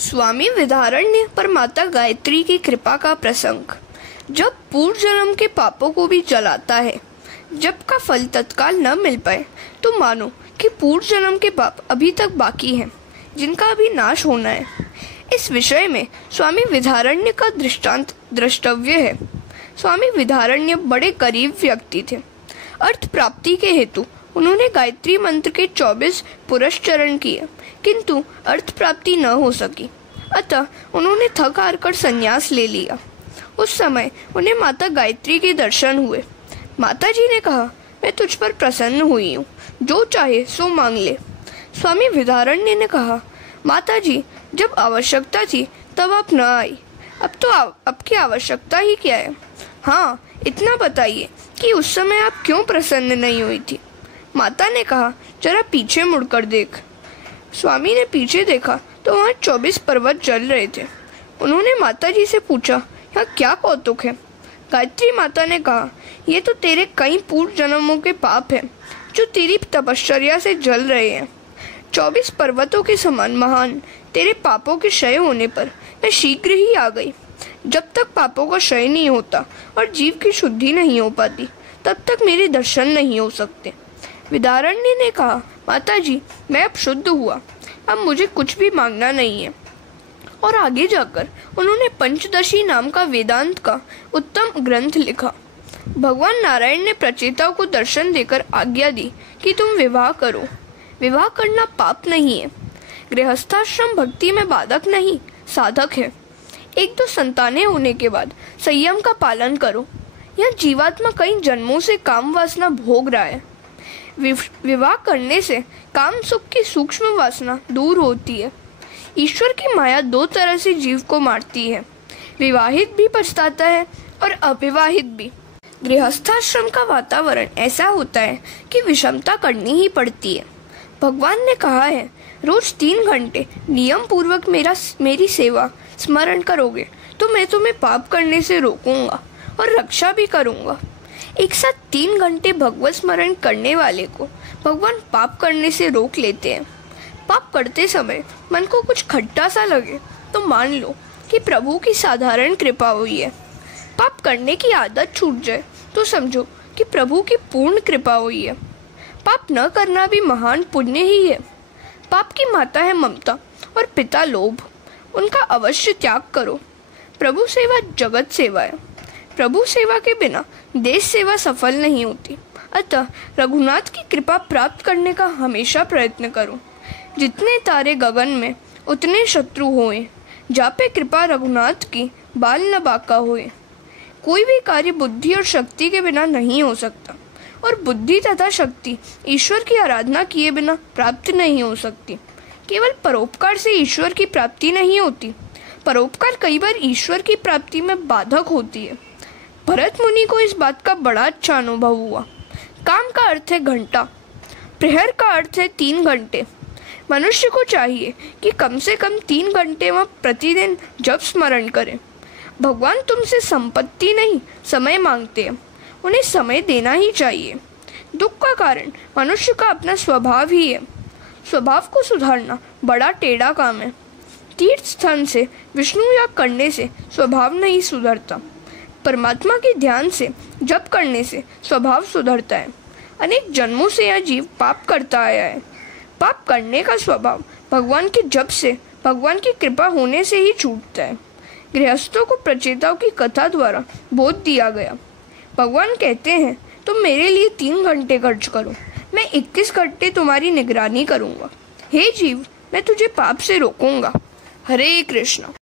स्वामी विद्यारण्य पर माता गायत्री की कृपा का प्रसंग। जब पूर्व जन्म के पापों को भी जलाता है, जब का फल तत्काल न मिल पाए, तो मानो कि पूर्व जन्म के पाप अभी तक बाकी हैं, जिनका अभी नाश होना है। इस विषय में स्वामी विद्यारण्य का दृष्टांत द्रष्टव्य है। स्वामी विद्यारण्य बड़े गरीब व्यक्ति थे। अर्थ प्राप्ति के हेतु उन्होंने गायत्री मंत्र के 24 पुरस्चरण किए, किंतु अर्थ प्राप्ति न हो सकी। अतः उन्होंने थक हार कर संन्यास ले लिया। उस समय उन्हें माता गायत्री के दर्शन हुए। माता जी ने कहा, मैं तुझ पर प्रसन्न हुई हूँ, जो चाहे सो मांग ले। स्वामी विद्यारण्य ने कहा, माता जी, जब आवश्यकता थी तब आप न आई, अब तो आपकी आवश्यकता ही क्या है? हाँ, इतना बताइए कि उस समय आप क्यों प्रसन्न नहीं हुई थी? माता ने कहा, जरा पीछे मुड़कर देख। स्वामी ने पीछे देखा तो वहाँ 24 पर्वत जल रहे थे। उन्होंने माता जी से पूछा, यहाँ क्या कौतुक है? गायत्री माता ने कहा, ये तो तेरे कई पूर्व जन्मों के पाप हैं, जो तेरी तपश्चर्या से जल रहे हैं। 24 पर्वतों के समान महान तेरे पापों के क्षय होने पर मैं शीघ्र ही आ गई। जब तक पापों का क्षय नहीं होता और जीव की शुद्धि नहीं हो पाती, तब तक मेरे दर्शन नहीं हो सकते। विद्यारण्य ने कहा, माता जी, मैं अब शुद्ध हुआ, अब मुझे कुछ भी मांगना नहीं है। और आगे जाकर उन्होंने पंचदशी नाम का वेदांत का उत्तम ग्रंथ लिखा। भगवान नारायण ने प्रचेताओं को दर्शन देकर आज्ञा दी कि तुम विवाह करो। विवाह करना पाप नहीं है। गृहस्थाश्रम भक्ति में बाधक नहीं, साधक है। 1-2 संतानें होने के बाद संयम का पालन करो। यह जीवात्मा कई जन्मों से काम वासना भोग रहा है। विवाह करने से काम सुख की सूक्ष्म वासना दूर होती है। ईश्वर की माया 2 तरह से जीव को मारती है, विवाहित भी पछताता है और अविवाहित भी। गृहस्थाश्रम का वातावरण ऐसा होता है कि विषमता करनी ही पड़ती है। भगवान ने कहा है, रोज 3 घंटे नियम पूर्वक मेरी सेवा स्मरण करोगे तो मैं तुम्हें पाप करने से रोकूंगा और रक्षा भी करूंगा। एक साथ 3 घंटे भगवत स्मरण करने वाले को भगवान पाप करने से रोक लेते हैं। पाप करते समय मन को कुछ खट्टा सा लगे तो मान लो कि प्रभु की साधारण कृपा हुई है। पाप करने की आदत छूट जाए तो समझो कि प्रभु की पूर्ण कृपा हुई है। पाप न करना भी महान पुण्य ही है। पाप की माता है ममता और पिता लोभ, उनका अवश्य त्याग करो। प्रभु सेवा जगत सेवा है। प्रभु सेवा के बिना देश सेवा सफल नहीं होती। अतः रघुनाथ की कृपा प्राप्त करने का हमेशा प्रयत्न करो। जितने तारे गगन में उतने शत्रु होए, जापे कृपा रघुनाथ की बाल न बाका होए। कोई भी कार्य बुद्धि और शक्ति के बिना नहीं हो सकता, और बुद्धि तथा शक्ति ईश्वर की आराधना किए बिना प्राप्त नहीं हो सकती। केवल परोपकार से ईश्वर की प्राप्ति नहीं होती, परोपकार कई बार ईश्वर की प्राप्ति में बाधक होती है। भरत मुनि को इस बात का बड़ा अच्छा अनुभव हुआ। काम का अर्थ है घंटा, प्रहर का अर्थ है 3 घंटे। मनुष्य को चाहिए कि कम से कम 3 घंटे वह प्रतिदिन जप स्मरण करे। भगवान तुमसे संपत्ति नहीं, समय मांगते हैं। उन्हें समय देना ही चाहिए। दुख का कारण मनुष्य का अपना स्वभाव ही है। स्वभाव को सुधारना बड़ा टेढ़ा काम है। तीर्थ स्थान से विष्णु याग करने से स्वभाव नहीं सुधरता। परमात्मा के ध्यान से जप करने से स्वभाव सुधरता है। अनेक जन्मों से यह जीव पाप करता आया है। पाप करने का स्वभाव भगवान के जप से, भगवान की कृपा होने से ही छूटता है। गृहस्थों को प्रचेताओं की कथा द्वारा बोध दिया गया। भगवान कहते हैं, तुम मेरे लिए 3 घंटे खर्च करो, मैं 21 घंटे तुम्हारी निगरानी करूंगा। हे जीव, मैं तुझे पाप से रोकूंगा। हरे कृष्ण।